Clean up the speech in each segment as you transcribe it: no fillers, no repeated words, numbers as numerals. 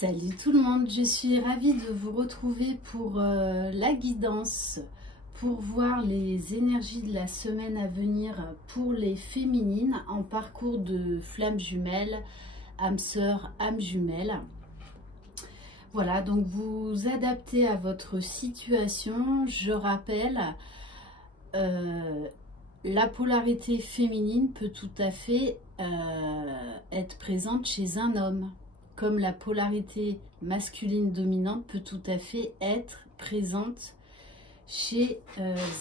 Salut tout le monde, je suis ravie de vous retrouver pour la guidance, pour voir les énergies de la semaine à venir pour les féminines en parcours de flamme jumelle, âme sœur, âme jumelle. Voilà, donc vous adaptez à votre situation. Je rappelle, la polarité féminine peut tout à fait être présente chez un homme, comme la polarité masculine dominante peut tout à fait être présente chez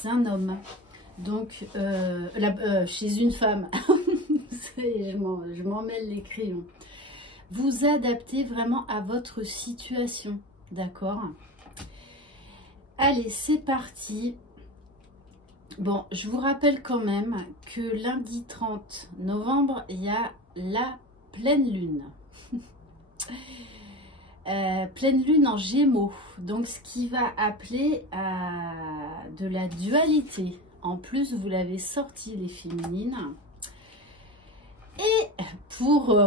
un homme, donc chez une femme. Je m'en mêle les crayons. Vous adaptez vraiment à votre situation, d'accord? Allez, c'est parti. Bon, je vous rappelle quand même que lundi 30 novembre, il y a la pleine lune. Pleine lune en Gémeaux, donc ce qui va appeler à de la dualité. En plus, vous l'avez sorti, les féminines. Et pour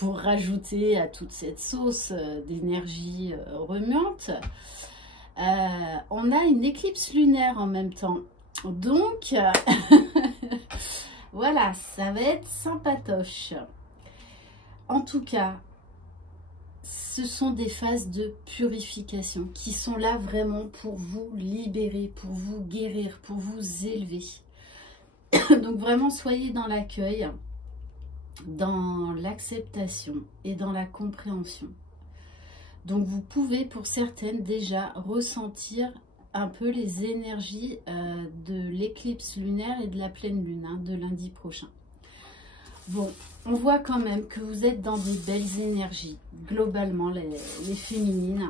rajouter à toute cette sauce d'énergie remuante, on a une éclipse lunaire en même temps. Donc, voilà, ça va être sympatoche. En tout cas, ce sont des phases de purification qui sont là vraiment pour vous libérer, pour vous guérir, pour vous élever. Donc vraiment, soyez dans l'accueil, dans l'acceptation et dans la compréhension. Donc vous pouvez pour certaines déjà ressentir un peu les énergies de l'éclipse lunaire et de la pleine lune de lundi prochain. Bon, on voit quand même que vous êtes dans des belles énergies, globalement les féminines.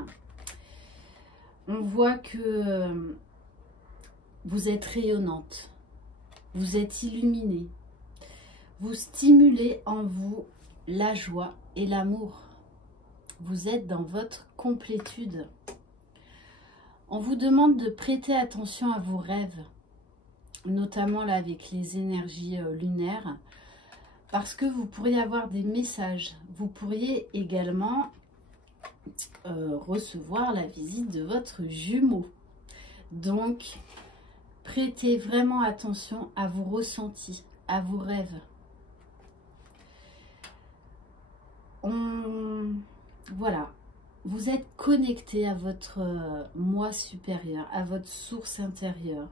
On voit que vous êtes rayonnante, vous êtes illuminée, vous stimulez en vous la joie et l'amour. Vous êtes dans votre complétude. On vous demande de prêter attention à vos rêves, notamment là avec les énergies lunaires, parce que vous pourriez avoir des messages. Vous pourriez également recevoir la visite de votre jumeau. Donc, prêtez vraiment attention à vos ressentis, à vos rêves. Voilà, vous êtes connecté à votre moi supérieur, à votre source intérieure.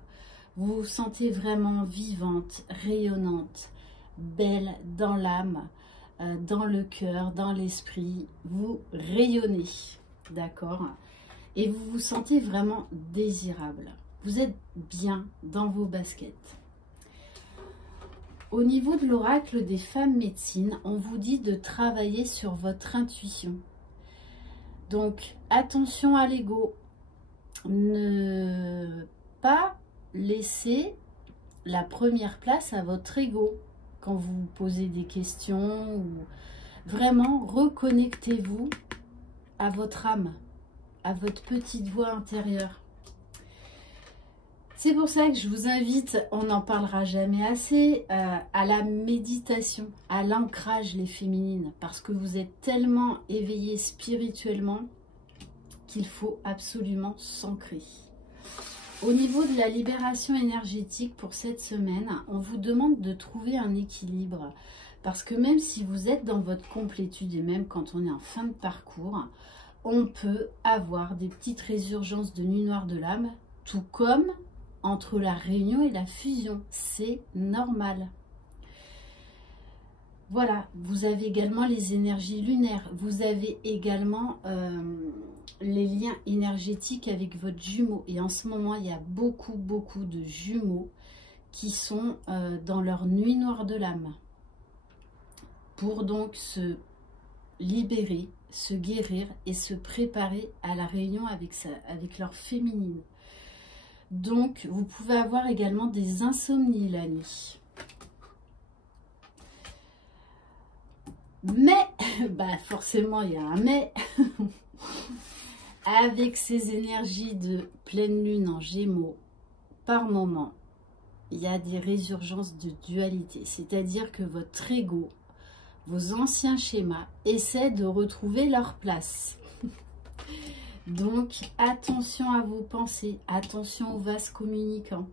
Vous vous sentez vraiment vivante, rayonnante, belle dans l'âme, dans le cœur, dans l'esprit. Vous rayonnez, d'accord? Et vous vous sentez vraiment désirable. Vous êtes bien dans vos baskets. Au niveau de l'oracle des femmes médecines, on vous dit de travailler sur votre intuition. Donc, attention à l'ego. Ne pas laisser la première place à votre ego quand vous posez des questions. Ou vraiment, reconnectez-vous à votre âme, à votre petite voix intérieure. C'est pour ça que je vous invite, on n'en parlera jamais assez, à la méditation, à l'ancrage les féminines, parce que vous êtes tellement éveillées spirituellement qu'il faut absolument s'ancrer. Au niveau de la libération énergétique pour cette semaine, on vous demande de trouver un équilibre, parce que même si vous êtes dans votre complétude et même quand on est en fin de parcours, on peut avoir des petites résurgences de nuit noire de l'âme, tout comme entre la réunion et la fusion, c'est normal. Voilà, vous avez également les énergies lunaires, vous avez également les liens énergétiques avec votre jumeau. Et en ce moment, il y a beaucoup de jumeaux qui sont dans leur nuit noire de l'âme. Pour donc se libérer, se guérir et se préparer à la réunion avec leur féminine. Donc, vous pouvez avoir également des insomnies la nuit. Mais, bah forcément, il y a un mais. Avec ces énergies de pleine lune en Gémeaux, par moment, il y a des résurgences de dualité. C'est-à-dire que votre ego vos anciens schémas essaient de retrouver leur place. Donc, attention à vos pensées, attention aux vases communicants.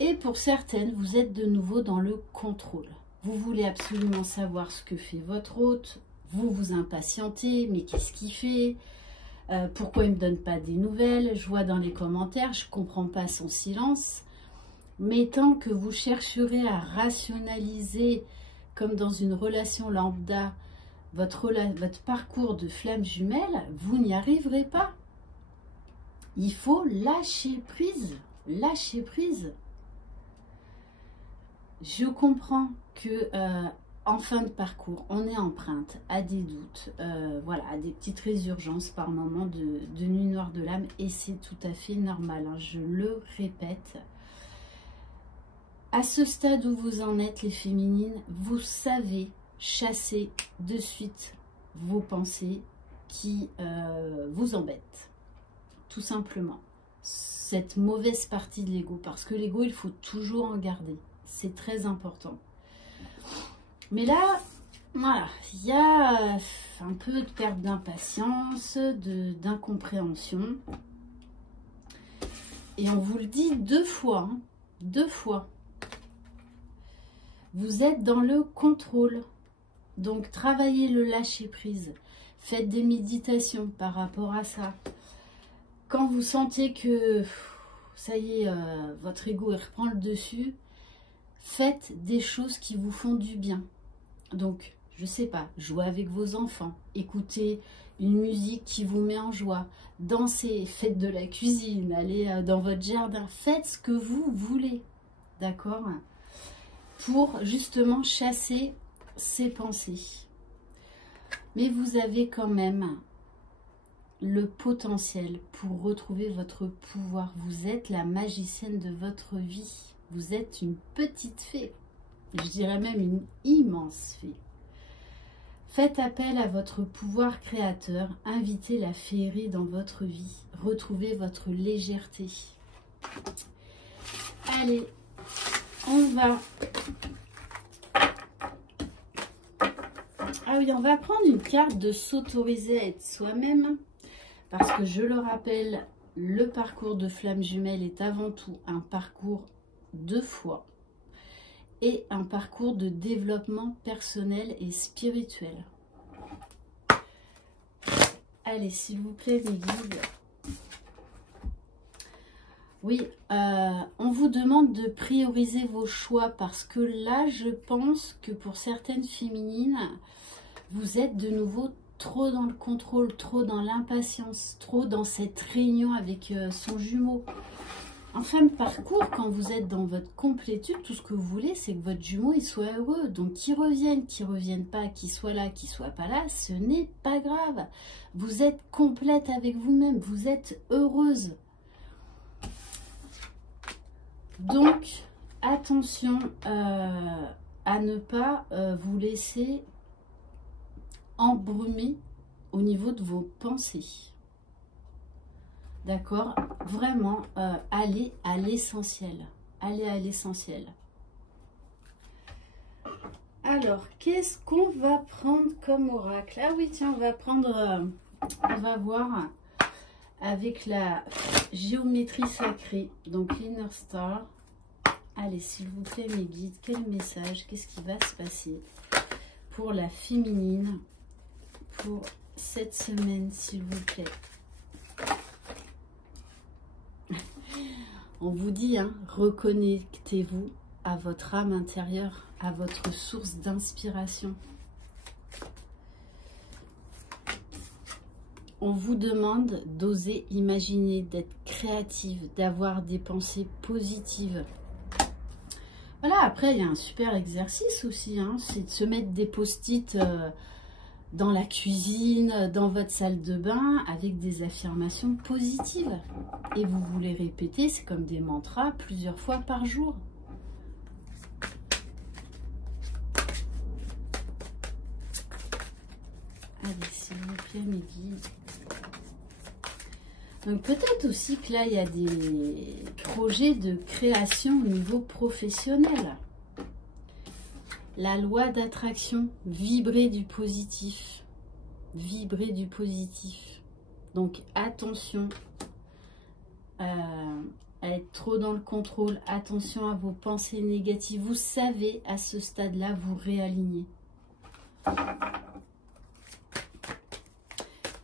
Et pour certaines, vous êtes de nouveau dans le contrôle. Vous voulez absolument savoir ce que fait votre hôte, vous vous impatientez, mais qu'est-ce qu'il fait? Pourquoi il ne me donne pas des nouvelles? Je vois dans les commentaires, je ne comprends pas son silence. Mais tant que vous chercherez à rationaliser, comme dans une relation lambda, votre parcours de flamme jumelle, vous n'y arriverez pas. Il faut lâcher prise, lâcher prise. Je comprends que en fin de parcours, on est empreinte à des doutes, voilà, à des petites résurgences par moment de nuit noire de l'âme, et c'est tout à fait normal, hein, je le répète. À ce stade où vous en êtes, les féminines, vous savez chasser de suite vos pensées qui vous embêtent, tout simplement. Cette mauvaise partie de l'ego, parce que l'ego, il faut toujours en garder, c'est très important. Mais là, voilà, il y a un peu de perte d'impatience, d'incompréhension. Et on vous le dit 2 fois, hein, 2 fois. Vous êtes dans le contrôle. Donc, travaillez le lâcher-prise. Faites des méditations par rapport à ça. Quand vous sentez que, ça y est, votre ego il reprend le dessus, faites des choses qui vous font du bien. Donc, je sais pas, jouez avec vos enfants, écoutez une musique qui vous met en joie, dansez, faites de la cuisine, allez dans votre jardin, faites ce que vous voulez, d'accord? Pour justement chasser ces pensées. Mais vous avez quand même le potentiel pour retrouver votre pouvoir. Vous êtes la magicienne de votre vie. Vous êtes une petite fée. Je dirais même une immense fée. Faites appel à votre pouvoir créateur. Invitez la féerie dans votre vie. Retrouvez votre légèreté. Allez, on va... Ah oui, on va prendre une carte de s'autoriser à être soi-même. Parce que je le rappelle, le parcours de flamme jumelle est avant tout un parcours de foi et un parcours de développement personnel et spirituel. Allez, s'il vous plaît, mes guides. Oui, on vous demande de prioriser vos choix parce que là, je pense que pour certaines féminines, vous êtes de nouveau trop dans le contrôle, trop dans l'impatience, trop dans cette réunion avec son jumeau. En fin de parcours, quand vous êtes dans votre complétude, tout ce que vous voulez, c'est que votre jumeau il soit heureux. Donc, qu'il revienne pas, qu'il soit là, qu'il soit pas là, ce n'est pas grave. Vous êtes complète avec vous-même, vous êtes heureuse. Donc, attention à ne pas vous laisser embrumer au niveau de vos pensées. D'accord? Vraiment, allez à l'essentiel. Allez à l'essentiel. Alors, qu'est-ce qu'on va prendre comme oracle? Ah oui, tiens, on va prendre... on va voir avec la géométrie sacrée. Donc, l'Inner Star. Allez, s'il vous plaît, mes guides, quel message? Qu'est-ce qui va se passer pour la féminine pour cette semaine, s'il vous plaît? On vous dit, hein, reconnectez-vous à votre âme intérieure, à votre source d'inspiration. On vous demande d'oser imaginer, d'être créative, d'avoir des pensées positives. Voilà, après, il y a un super exercice aussi, hein, c'est de se mettre des post-it dans la cuisine, dans votre salle de bain, avec des affirmations positives. Et vous les répétez, c'est comme des mantras, plusieurs fois par jour. Allez, s'il vous plaît, mes guides. Donc peut-être aussi que là, il y a des projets de création au niveau professionnel. La loi d'attraction, vibrer du positif. Vibrer du positif. Donc attention à être trop dans le contrôle. Attention à vos pensées négatives. Vous savez à ce stade-là vous réaligner.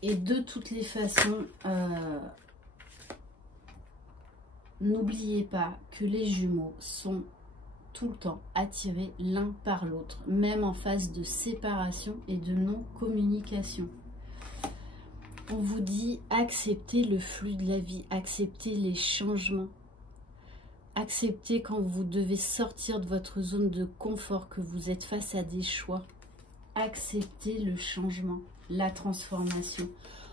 Et de toutes les façons, n'oubliez pas que les jumeaux sont tout le temps attirés l'un par l'autre, même en phase de séparation et de non-communication. On vous dit acceptez le flux de la vie, acceptez les changements, acceptez quand vous devez sortir de votre zone de confort, que vous êtes face à des choix. Acceptez le changement, la transformation.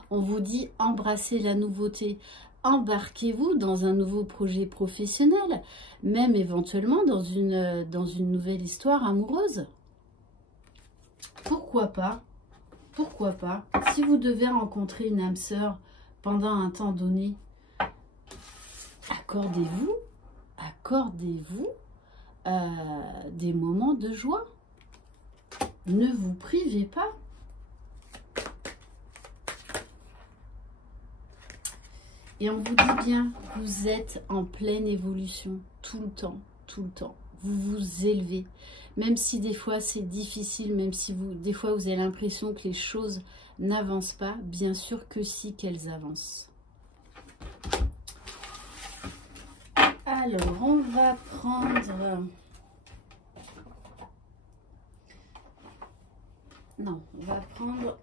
On vous dit embrassez la nouveauté. Embarquez-vous dans un nouveau projet professionnel, même éventuellement dans une nouvelle histoire amoureuse. Pourquoi pas? Pourquoi pas? Si vous devez rencontrer une âme sœur pendant un temps donné, accordez-vous des moments de joie. Ne vous privez pas. Et on vous dit bien, vous êtes en pleine évolution tout le temps, tout le temps. Vous vous élevez, même si des fois c'est difficile, même si des fois vous avez l'impression que les choses n'avancent pas, bien sûr que si, qu'elles avancent. Alors, on va prendre... Non, on va prendre...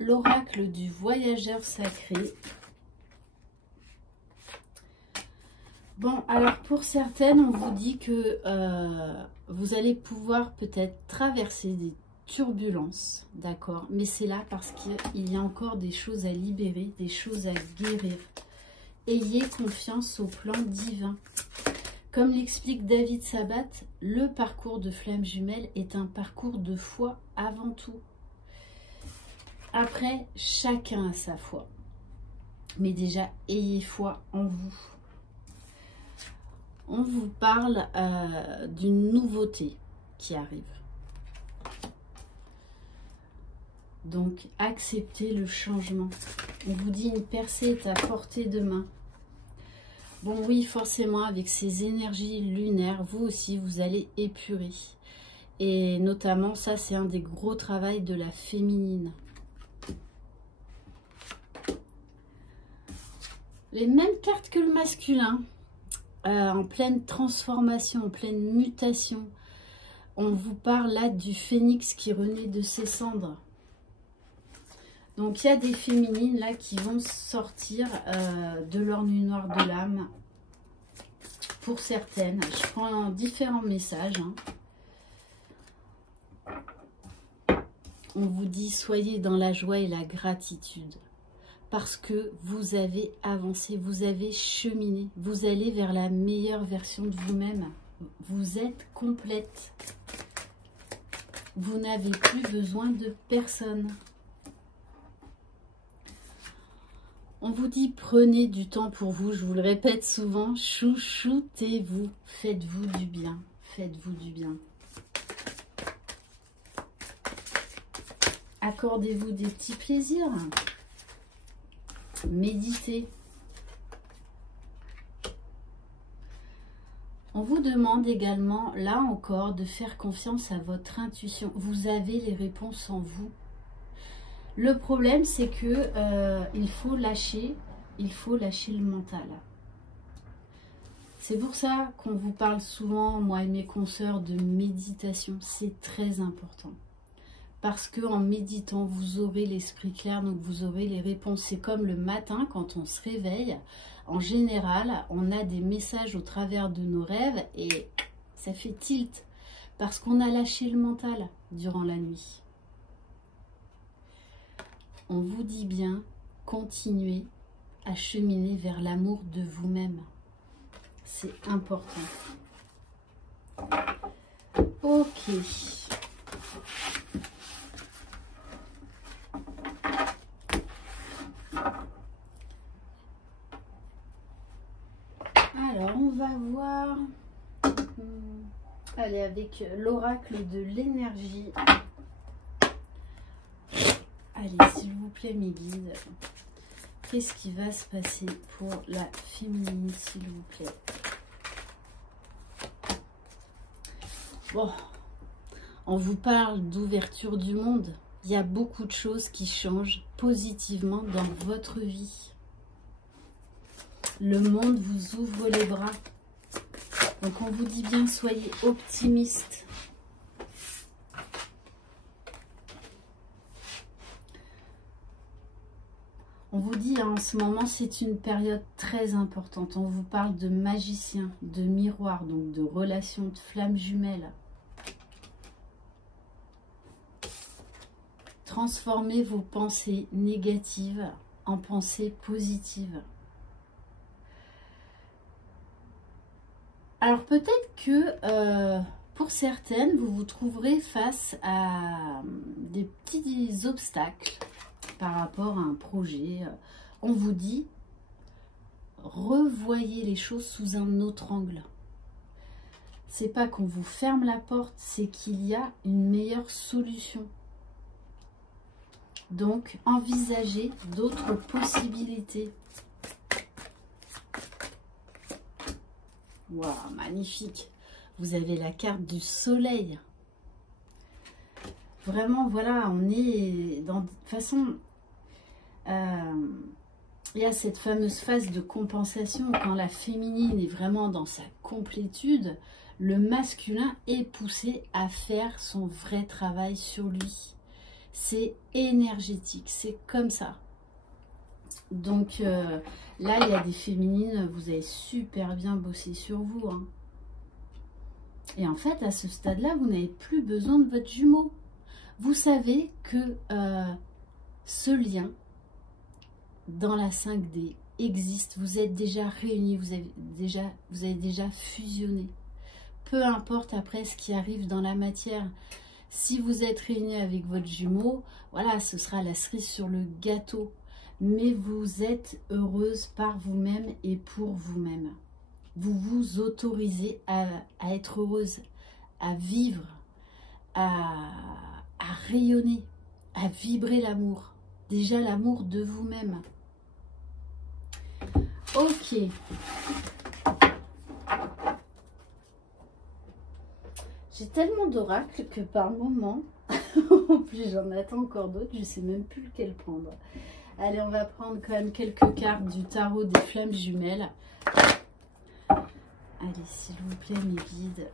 l'oracle du voyageur sacré. Bon, alors pour certaines, on vous dit que vous allez pouvoir peut-être traverser des turbulences, d'accord? Mais c'est là parce qu'il y a encore des choses à libérer, des choses à guérir. Ayez confiance au plan divin. Comme l'explique David Sabat, le parcours de flamme jumelle est un parcours de foi avant tout. Après, chacun a sa foi. Mais déjà, ayez foi en vous. On vous parle d'une nouveauté qui arrive. Donc, acceptez le changement. On vous dit une percée est à portée de main. Bon, oui, forcément, avec ces énergies lunaires, vous aussi, vous allez épurer. Et notamment, ça, c'est un des gros travaux de la féminine. Les mêmes cartes que le masculin, en pleine transformation, en pleine mutation. On vous parle là du phénix qui renaît de ses cendres. Donc il y a des féminines là qui vont sortir de leur nuit noire de l'âme. Pour certaines, je prends différents messages. On vous dit soyez dans la joie et la gratitude. Parce que vous avez avancé, vous avez cheminé, vous allez vers la meilleure version de vous-même. Vous êtes complète. Vous n'avez plus besoin de personne. On vous dit prenez du temps pour vous, je vous le répète souvent, chouchoutez-vous, faites-vous du bien, faites-vous du bien. Accordez-vous des petits plaisirs. Méditez. On vous demande également, là encore, de faire confiance à votre intuition. Vous avez les réponses en vous. Le problème, c'est que il faut lâcher le mental. C'est pour ça qu'on vous parle souvent, moi et mes consoeurs, de méditation. C'est très important. Parce qu'en méditant, vous aurez l'esprit clair, donc vous aurez les réponses. C'est comme le matin, quand on se réveille, en général, on a des messages au travers de nos rêves et ça fait tilt. Parce qu'on a lâché le mental durant la nuit. On vous dit bien, continuez à cheminer vers l'amour de vous-même. C'est important. Ok. Allez, avec l'oracle de l'énergie. Allez, s'il vous plaît, mes guides. Qu'est-ce qui va se passer pour la féminine, s'il vous plaît? Bon, on vous parle d'ouverture du monde. Il y a beaucoup de choses qui changent positivement dans votre vie. Le monde vous ouvre les bras. Donc on vous dit bien, soyez optimistes. On vous dit en ce moment, c'est une période très importante. On vous parle de magicien, de miroir, donc de relation, de flammes jumelles. Transformez vos pensées négatives en pensées positives. Alors peut-être que pour certaines, vous vous trouverez face à des petits obstacles par rapport à un projet. On vous dit, revoyez les choses sous un autre angle. C'est pas qu'on vous ferme la porte, c'est qu'il y a une meilleure solution. Donc, envisagez d'autres possibilités. Waouh, magnifique. Vous avez la carte du soleil. Vraiment, voilà, on est dans... De toute façon, il y a cette fameuse phase de compensation quand la féminine est vraiment dans sa complétude. Le masculin est poussé à faire son vrai travail sur lui. C'est énergétique, c'est comme ça. Donc là, il y a des féminines, vous avez super bien bossé sur vous. Hein. Et en fait, à ce stade-là, vous n'avez plus besoin de votre jumeau. Vous savez que ce lien dans la 5D existe. Vous êtes déjà réunis, vous avez déjà fusionné. Peu importe après ce qui arrive dans la matière. Si vous êtes réunis avec votre jumeau, voilà, ce sera la cerise sur le gâteau. Mais vous êtes heureuse par vous-même et pour vous-même. Vous vous autorisez à être heureuse, à vivre, à rayonner, à vibrer l'amour. Déjà l'amour de vous-même. Ok. J'ai tellement d'oracles que par moment, en plus j'en attends encore d'autres, je ne sais même plus lequel prendre. Allez, on va prendre quand même quelques cartes du tarot des flammes jumelles. Allez, s'il vous plaît, mes guides.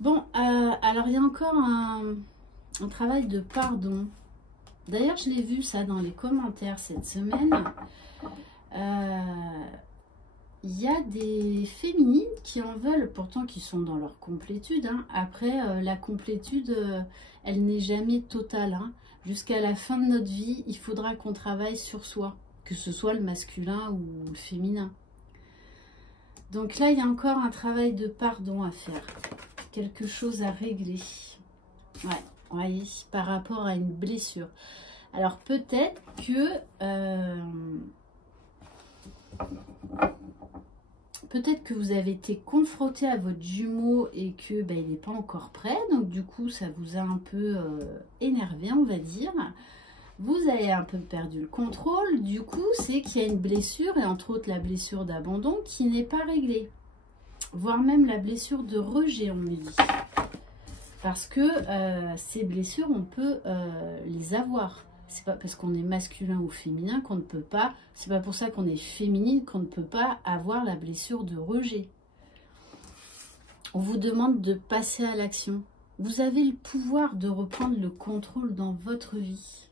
Bon, alors il y a encore un travail de pardon. D'ailleurs, je l'ai vu ça dans les commentaires cette semaine. Il y a des féminines qui en veulent, pourtant qui sont dans leur complétude. Hein. Après, la complétude, elle n'est jamais totale. Hein. Jusqu'à la fin de notre vie, il faudra qu'on travaille sur soi, que ce soit le masculin ou le féminin. Donc là, il y a encore un travail de pardon à faire. Quelque chose à régler. Ouais, voyez, par rapport à une blessure. Alors peut-être que... peut-être que vous avez été confronté à votre jumeau et que il n'est pas encore prêt. Donc du coup, ça vous a un peu énervé, on va dire. Vous avez un peu perdu le contrôle. Du coup, c'est qu'il y a une blessure, et entre autres la blessure d'abandon, qui n'est pas réglée. Voire même la blessure de rejet, on me dit. Parce que ces blessures, on peut les avoir. C'est pas parce qu'on est masculin ou féminin qu'on ne peut pas, c'est pas pour ça qu'on est féminine qu'on ne peut pas avoir la blessure de rejet. On vous demande de passer à l'action. Vous avez le pouvoir de reprendre le contrôle dans votre vie.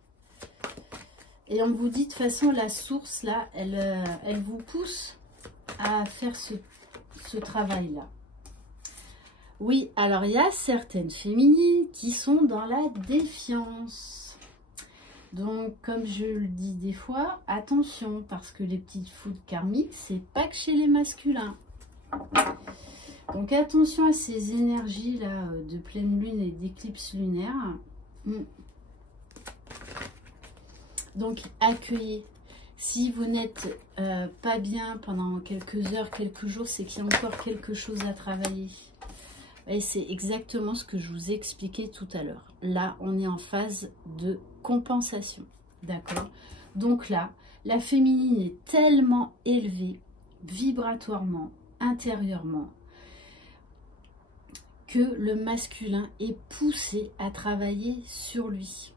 Et on vous dit de toute façon, la source là, elle vous pousse à faire ce travail-là. Oui, alors il y a certaines féminines qui sont dans la défiance. Donc, comme je le dis des fois, attention, parce que les petites foudres karmiques, c'est pas que chez les masculins. Donc, attention à ces énergies-là de pleine lune et d'éclipse lunaire. Donc, accueillez. Si vous n'êtes pas bien pendant quelques heures, quelques jours, c'est qu'il y a encore quelque chose à travailler. Et c'est exactement ce que je vous ai expliqué tout à l'heure. Là, on est en phase de compensation. D'accord? Donc là, la féminine est tellement élevée, vibratoirement, intérieurement, que le masculin est poussé à travailler sur lui,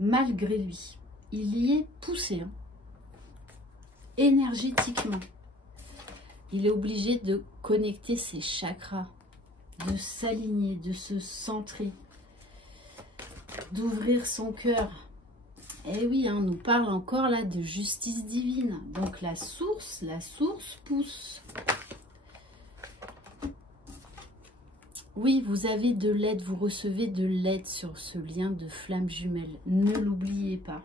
malgré lui. Il y est poussé, hein, énergétiquement. Il est obligé de connecter ses chakras, de s'aligner, de se centrer, d'ouvrir son cœur. Et oui, hein, on nous parle encore là de justice divine. Donc la source pousse. Oui, vous avez de l'aide, vous recevez de l'aide sur ce lien de flamme jumelle. Ne l'oubliez pas.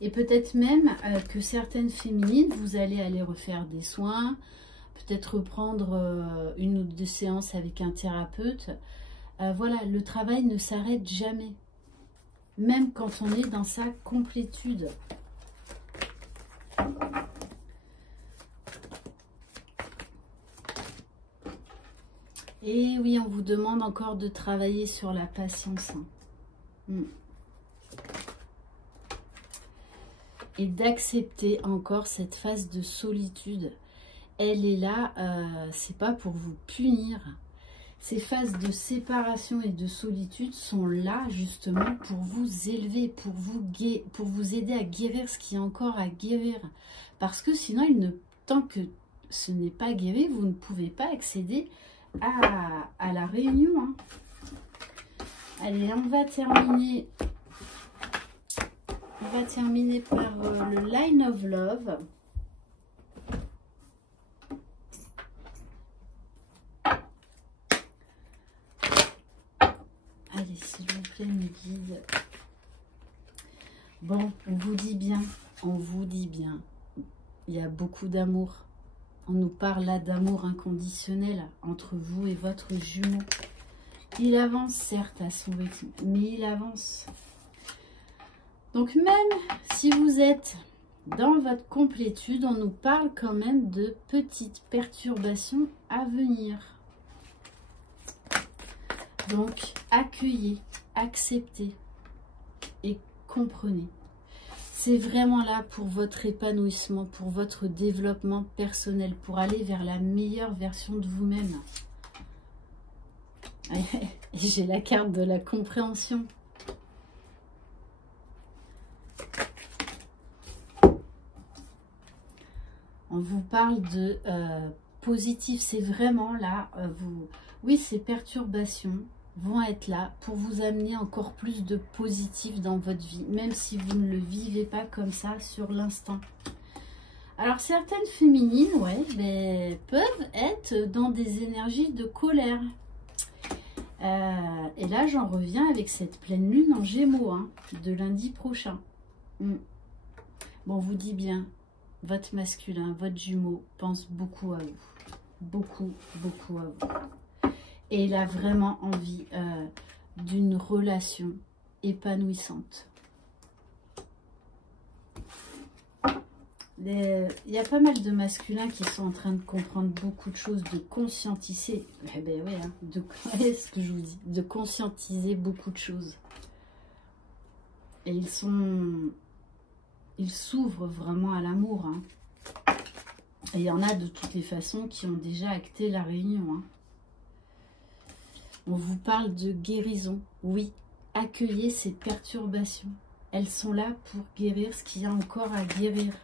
Et peut-être même que certaines féminines, vous allez aller refaire des soins, peut-être reprendre une ou deux séances avec un thérapeute. Voilà, le travail ne s'arrête jamais. Même quand on est dans sa complétude. Et oui, on vous demande encore de travailler sur la patience. Et d'accepter encore cette phase de solitude. Elle est là, c'est pas pour vous punir. Ces phases de séparation et de solitude sont là justement pour vous élever, pour vous aider à guérir ce qui est encore à guérir. Parce que sinon, tant que ce n'est pas guéri, vous ne pouvez pas accéder à la réunion. Hein. Allez, on va terminer par le Line of Love. Allez, s'il vous plaît, mes guides. Bon, on vous dit bien. Il y a beaucoup d'amour. On nous parle là d'amour inconditionnel entre vous et votre jumeau. Il avance, certes, à son rythme, mais il avance. Donc même si vous êtes dans votre complétude, on nous parle quand même de petites perturbations à venir. Donc, accueillez, acceptez et comprenez. C'est vraiment là pour votre épanouissement, pour votre développement personnel, pour aller vers la meilleure version de vous-même. J'ai la carte de la compréhension. On vous parle de positif, c'est vraiment là, oui, ces perturbations vont être là pour vous amener encore plus de positif dans votre vie, même si vous ne le vivez pas comme ça sur l'instant. Alors certaines féminines, ouais, peuvent être dans des énergies de colère. Et là, j'en reviens avec cette pleine lune en Gémeaux, hein, de lundi prochain. Bon, on vous dit bien, votre masculin, votre jumeau pense beaucoup à vous. Beaucoup, beaucoup à vous. Et il a vraiment envie d'une relation épanouissante. Il y a pas mal de masculins qui sont en train de comprendre beaucoup de choses, de conscientiser. Eh ben ouais, hein, ce que je vous dis, de conscientiser beaucoup de choses. Et ils s'ouvrent vraiment à l'amour. Hein. Et il y en a de toutes les façons qui ont déjà acté la réunion. Hein. On vous parle de guérison. Oui, accueillez ces perturbations. Elles sont là pour guérir ce qu'il y a encore à guérir.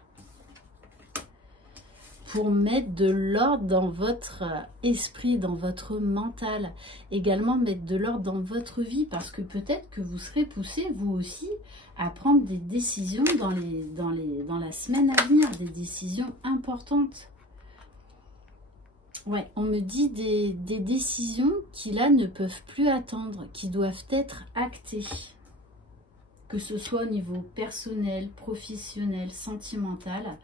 Pour mettre de l'ordre dans votre esprit, dans votre mental. Également mettre de l'ordre dans votre vie. Parce que peut-être que vous serez poussé, vous aussi, à prendre des décisions dans la semaine à venir. Des décisions importantes. Ouais, on me dit des décisions qui là ne peuvent plus attendre, qui doivent être actées. Que ce soit au niveau personnel, professionnel, sentimental,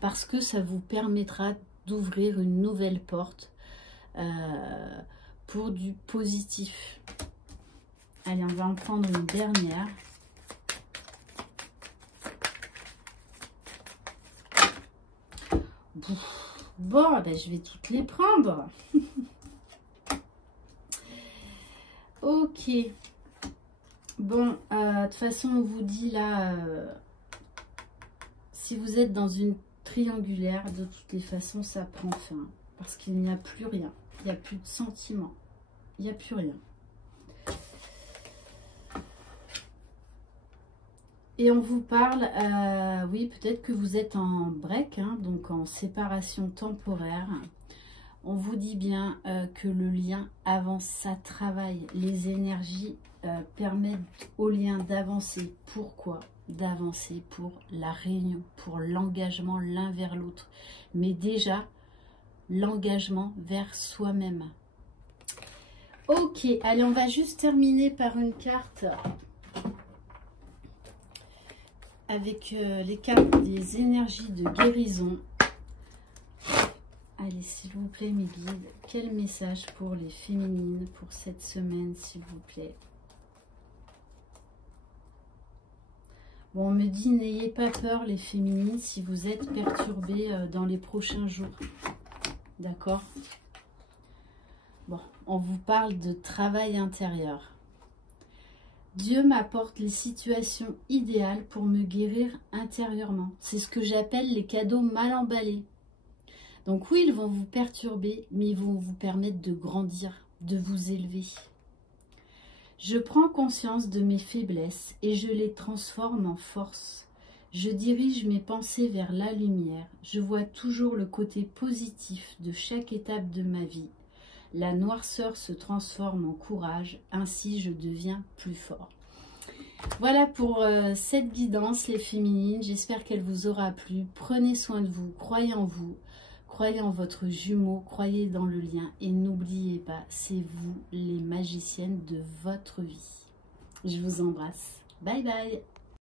parce que ça vous permettra d'ouvrir une nouvelle porte pour du positif. Allez, on va en prendre une dernière. Bon, ben, je vais toutes les prendre. Ok. Bon, de toute façon, on vous dit là, si vous êtes dans une triangulaire, de toutes les façons, ça prend fin. Parce qu'il n'y a plus rien. Il n'y a plus de sentiments. Il n'y a plus rien. Et on vous parle, oui, peut-être que vous êtes en break, hein, donc en séparation temporaire. On vous dit bien que le lien avance, ça travaille. Les énergies permettent au lien d'avancer. Pourquoi? D'avancer pour la réunion, pour l'engagement l'un vers l'autre. Mais déjà, l'engagement vers soi-même. Ok, allez, on va juste terminer par une carte avec les cartes des énergies de guérison. Allez, s'il vous plaît, mes guides, quel message pour les féminines pour cette semaine, s'il vous plaît? Bon, on me dit, n'ayez pas peur, les féminines, si vous êtes perturbées dans les prochains jours. D'accord? Bon, on vous parle de travail intérieur. Dieu m'apporte les situations idéales pour me guérir intérieurement. C'est ce que j'appelle les cadeaux mal emballés. Donc oui, ils vont vous perturber, mais ils vont vous permettre de grandir, de vous élever. Je prends conscience de mes faiblesses et je les transforme en force. Je dirige mes pensées vers la lumière. Je vois toujours le côté positif de chaque étape de ma vie. La noirceur se transforme en courage, ainsi je deviens plus fort. Voilà pour cette guidance, les féminines. J'espère qu'elle vous aura plu. Prenez soin de vous, croyez en vous, croyez en votre jumeau, croyez dans le lien. Et n'oubliez pas, c'est vous les magiciennes de votre vie. Je vous embrasse. Bye bye.